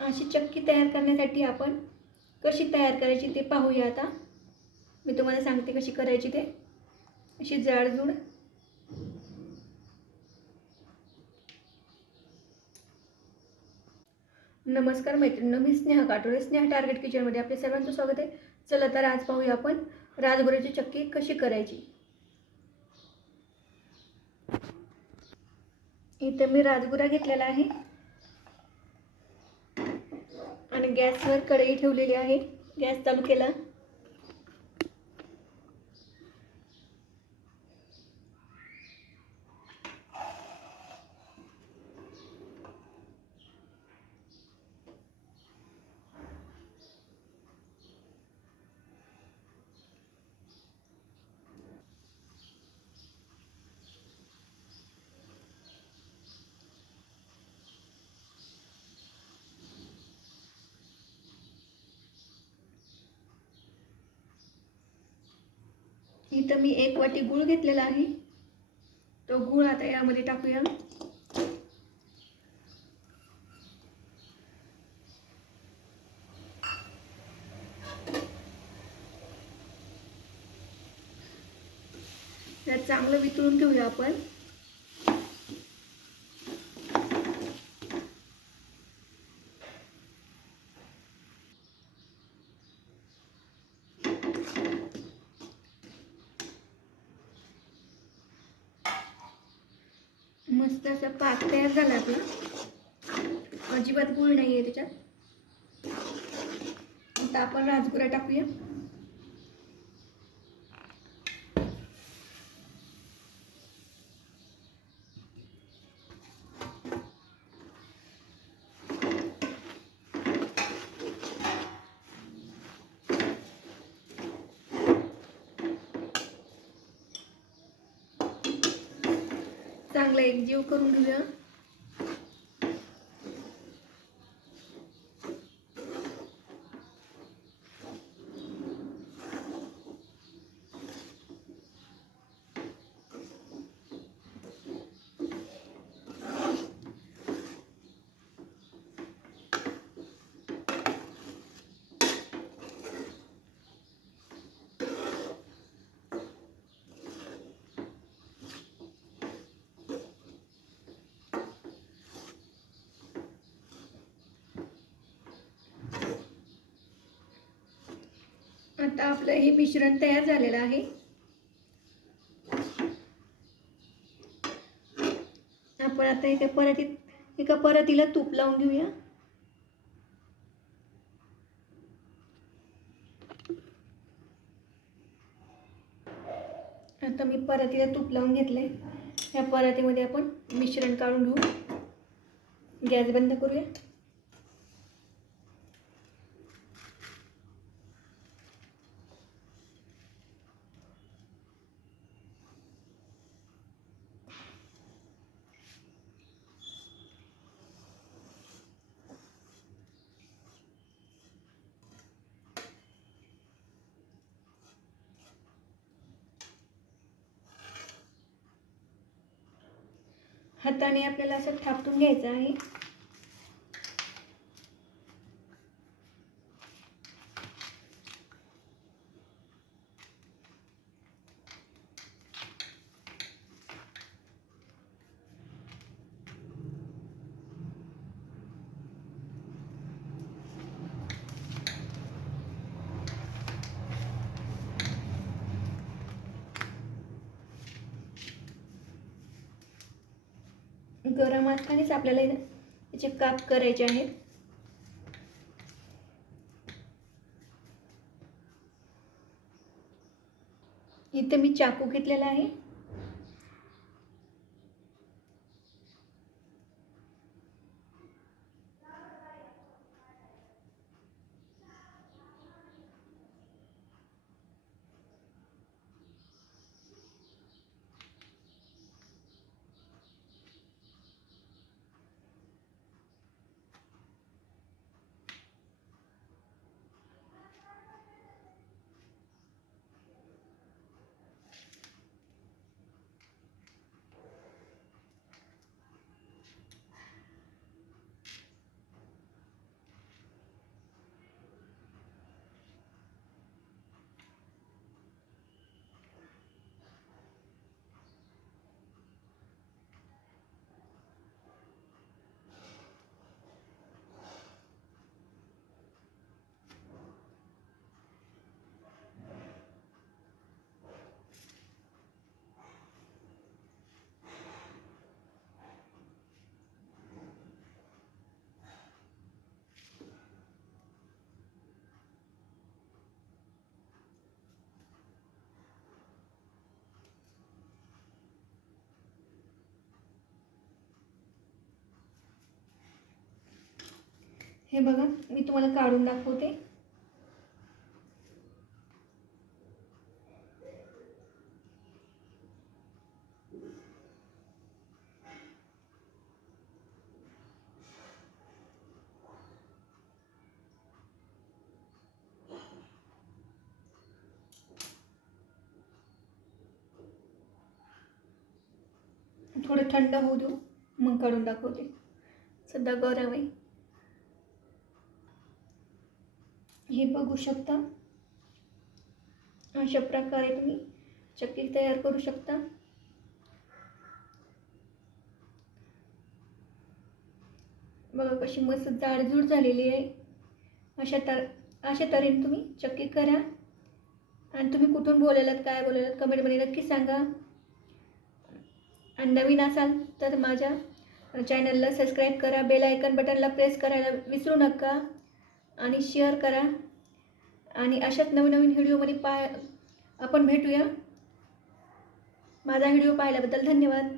अशी चक्की तयार करण्यासाठी आपण कशी तयार करायची ते पाहूया आता. मी तुम्हाला सांगते कशी करायची ते. अशी जाडजूड नमस्कार मैत्रिणी मी स्नेहा काटोरे स्नेहा टार्गेट किचनमध्ये आपल्या सर्वांचं स्वागत आहे. चला तर आज पाहूया आपण राजगुराची चक्की कशी करायची. इथं मी राजगुरा घेतलेला आहे. आणि गॅसवर कढई ठेवलेली आहे. गॅस चालू केला. इथं मी एक वाटी गूळ घेतलेला आहे. तो गूळ आता यामध्ये टाकूया. त्यात चांगलं वितळून घेऊया आपण. मस्त असा पाक तयार झाला आपला अजिबात गुळ नाही आहे त्याच्यात. आता आपण राजगुरा टाकूया. चांगला एक जीव करून घेऊया. आता आपलं हे मिश्रण तयार झालेलं आहे. आपण आता एका परातीत एका परातीला तूप लावून घेऊया. आता मी परातीला तूप लावून घेतलंय. या परातीमध्ये आपण मिश्रण काढून घेऊ. गॅस बंद करूया. हाताने आपल्याला असं थापटून घ्यायचं आहे. गरम असतानाच आपल्याला याचे काप करायचे आहेत. इथं मी चाकू घेतलेला आहे. हे बघा मी तुम्हाला काढून दाखवते. थोडं थंड होऊ देऊ मग काढून दाखवते. सध्या गरम आहे. हे बघू शकता. अशा प्रकारे तुम्ही चक्की तयार करू शकता. बघा कशी मस्त जाडजूड झालेली आहे. अशा तर अशा तऱ्हेने तुम्ही चक्की करा. आणि तुम्ही कुठून बोलायलात काय बोलायलात कमेंटमध्ये नक्की सांगा. आणि नवीन असाल तर माझ्या चॅनलला सबस्क्राईब करा. बेल आयकन बटनला प्रेस करायला विसरू नका. आणि शेअर करा. आणि अशाच नवीन नवीन व्हिडिओमध्ये पाय आपण भेटूया. माझा व्हिडिओ पाहिल्याबद्दल धन्यवाद.